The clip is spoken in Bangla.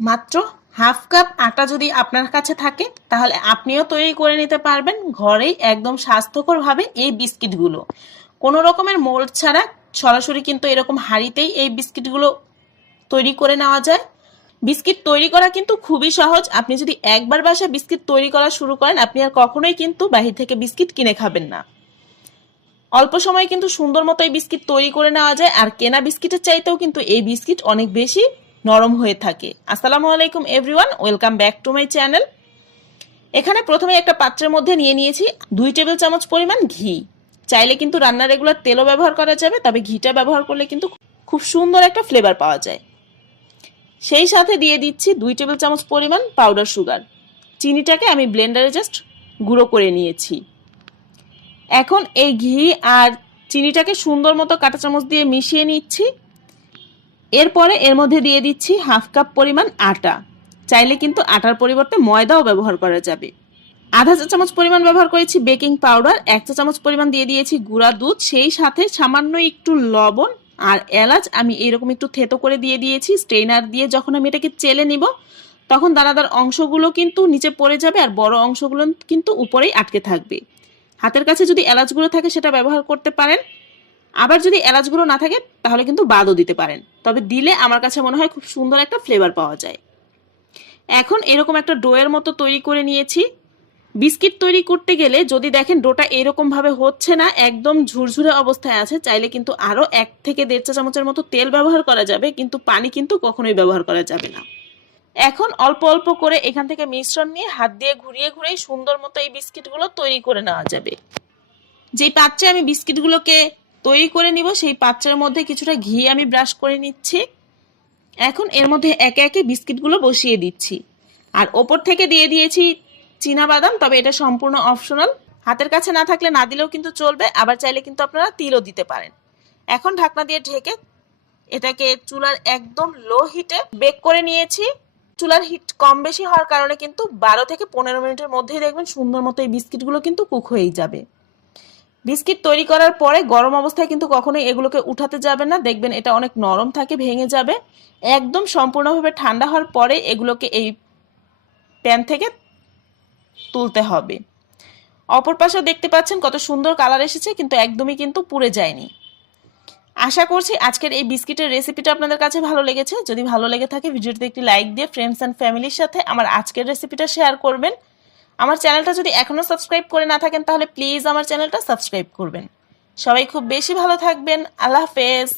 মাত্র হাফ কাপ আটা যদি আপনার কাছে থাকে তাহলে আপনিও তৈরি করে নিতে পারবেন ঘরেই একদম স্বাস্থ্যকরভাবে এই বিস্কিটগুলো। কোনো রকমের মোল্ড ছাড়া সরাসরি কিন্তু এরকম হাঁড়িতেই এই বিস্কিটগুলো তৈরি করে নেওয়া যায়। বিস্কিট তৈরি করা কিন্তু খুবই সহজ। আপনি যদি একবার বাসায় বিস্কিট তৈরি করা শুরু করেন আপনি আর কখনোই কিন্তু বাহির থেকে বিস্কিট কিনে খাবেন না। অল্প সময়ে কিন্তু সুন্দর মতো এই বিস্কিট তৈরি করে নেওয়া যায়, আর কেনা বিস্কিটের চাইতেও কিন্তু এই বিস্কিট অনেক বেশি নরম হয়ে থাকে। আসসালামু আলাইকুম everyone, welcome back to my channel. এখানে প্রথমে একটা পাত্রের মধ্যে নিয়ে নিয়েছি 2 টেবিল চামচ পরিমাণ ঘি। চাইলে কিন্তু রান্নার রেগুলার তেলও ব্যবহার করা যাবে, তবে ঘিটা ব্যবহার করলে কিন্তু খুব সুন্দর একটা ফ্লেভার পাওয়া যায়। সেই সাথে দিয়ে দিচ্ছি 2 টেবিল চামচ পরিমাণ পাউডার সুগার। চিনিটাকে আমি ব্লেন্ডারে জাস্ট গুঁড়ো করে নিয়েছি। এখন এই ঘি আর চিনিটাকে সুন্দর মতো কাঁটা চামচ দিয়ে মিশিয়ে নিচ্ছি। এরপরে এর মধ্যে দিয়ে দিচ্ছি হাফ কাপ পরিমাণ আটা। চাইলে কিন্তু আটার পরিবর্তে ময়দাও ব্যবহার করা যাবে। আধা চা চামচ পরিমাণ ব্যবহার করেছি বেকিং পাউডার, 1 চা চামচ পরিমাণ দিয়ে দিয়েছি গুঁড়া দুধ, সেই সাথে সামান্য একটু লবণ আর এলাচ আমি এইরকম একটু থেতো করে দিয়ে দিয়েছি। স্ট্রেনার দিয়ে যখন আমি এটাকে চেলে নিব তখন দানাদার অংশগুলো কিন্তু নিচে পড়ে যাবে আর বড় অংশগুলো কিন্তু উপরেই আটকে থাকবে। হাতের কাছে যদি এলাচ গুঁড়ো থাকে সেটা ব্যবহার করতে পারেন, আবার যদি এলাচ গুঁড়ো না থাকে তাহলে কিন্তু বাদও দিতে পারেন, তবে দিলে আমার কাছে মনে হয় খুব সুন্দর একটা ফ্লেভার পাওয়া যায়। এখন এরকম একটা ডোয়ের মতো তৈরি করে নিয়েছি। বিস্কিট তৈরি করতে গেলে যদি দেখেন ডোটা এরকম ভাবে হচ্ছে না, একদম ঝুরঝুরে অবস্থায় আছে, চাইলে কিন্তু আরো 1 থেকে 1.5 চা চামচের মতো তেল ব্যবহার করা যাবে, কিন্তু পানি কিন্তু কখনোই ব্যবহার করা যাবে না। এখন অল্প অল্প করে এখান থেকে মিশ্রণ নিয়ে হাত দিয়ে ঘুরিয়ে ঘুরিয়ে সুন্দর মতো এই বিস্কিটগুলো তৈরি করে নেওয়া যাবে। যেই পাত্রে আমি বিস্কিটগুলোকে তৈরি করে নিব সেই পাত্রের মধ্যে কিছুটা ঘি আমি ব্রাশ করে নিচ্ছি। এখন এর মধ্যে একে একে বিস্কিটগুলো বসিয়ে দিচ্ছি, আর ওপর থেকে দিয়ে দিয়েছি চীনা বাদাম, তবে এটা সম্পূর্ণ অপশনাল। হাতের কাছে না থাকলে না দিলেও কিন্তু চলবে, আবার চাইলে কিন্তু আপনারা তিলও দিতে পারেন। এখন ঢাকনা দিয়ে ঢেকে এটাকে চুলার একদম লো হিটে বেক করে নিয়েছি। চুলার হিট কম বেশি হওয়ার কারণে কিন্তু 12 থেকে 15 মিনিটের মধ্যেই দেখবেন সুন্দর মতো এই বিস্কিটগুলো কিন্তু কুক হয়েই যাবে। বিস্কিট তৈরি করার পরে গরম অবস্থায় কিন্তু কখনোই এগুলোকে উঠাতে যাবে না, দেখবেন এটা অনেক নরম থাকে, ভেঙে যাবে। একদম সম্পূর্ণভাবে ঠান্ডা হওয়ার পরে এগুলোকে এই প্যান থেকে তুলতে হবে। অপর পাশেও দেখতে পাচ্ছেন কত সুন্দর কালার এসেছে, কিন্তু একদমই কিন্তু পুড়ে যায়নি। আশা করছি আজকের এই বিস্কিটের রেসিপিটা আপনাদের কাছে ভালো লেগেছে। যদি ভালো লেগে থাকে ভিডিওটিতে একটি লাইক দিয়ে ফ্রেন্ডস অ্যান্ড ফ্যামিলির সাথে আমার আজকের রেসিপিটা শেয়ার করবেন। আমার চ্যানেলটা যদি এখনো সাবস্ক্রাইব করে না থাকেন তাহলে প্লিজ আমার চ্যানেলটা সাবস্ক্রাইব করবেন। সবাই খুব বেশি ভালো থাকবেন। আল্লাহ হাফেজ।